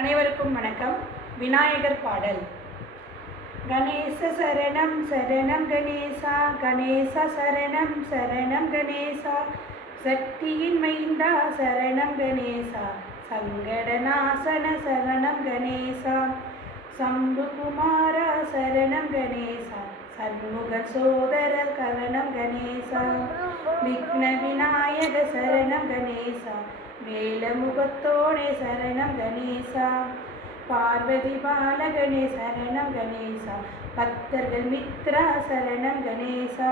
அனைவருக்கும் வணக்கம். விநாயகர் பாடல். கணேச சரணம் சரணம் கணேசா, கணேச சரணம் சரணம் கணேசா, சக்தியின் மைந்தா சரணம் கணேசா, சங்கடநாசன சரணம் கணேசா, சம்புகுமாரா சரணம் கணேசா, சண்முக சோதர சரணம் கணேசா, விக்ன விநாயக சரணம் கணேசா, வேலமுகத்தோனே சரணம் கணேசா, பார்வதி பாலகனே சரணம் கணேசா, பக்தர்கள் மித்ரா சரணம் கணேசா,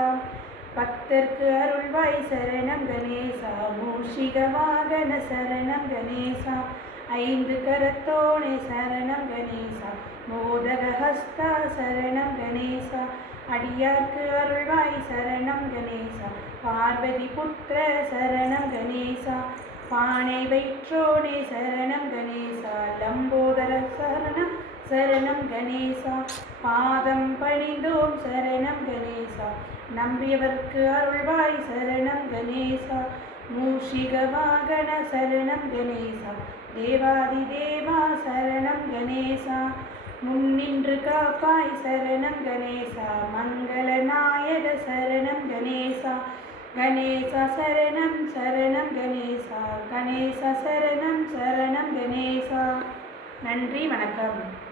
பக்தர்க்கு அருள்வாய் சரணம் கணேசா, மூஷிக வாகன சரணம் கணேசா, ஐந்து கரத்தோனே சரணம் கணேசா, மோதக ஹஸ்தா சரணம் கணேசா, அடியார்க்கு அருள்வாய் சரணம் கணேசா, பார்வதி புத்திர சரணம் கணேசா, பானை வயிற்றோனே சரணம் கணேசா, லம்போதர சரணம் சரணம் கணேசா, பாதம் பணிந்தோம் சரணம் கணேசா, நம்பியவர்க்கு அருள்வாய் சரணம் கணேசா, மூஷிக வாகன சரணம் கணேசா, தேவாதி தேவா சரணம் கணேசா, முன்னின்று காப்பாய் சரணம் கணேசா, மங்கள நாயக சரணம் கணேசா, கணேச சரணம் சரணம் கணேசா, கணேச சரணம் சரணம் கணேசா. நன்றி, வணக்கம்.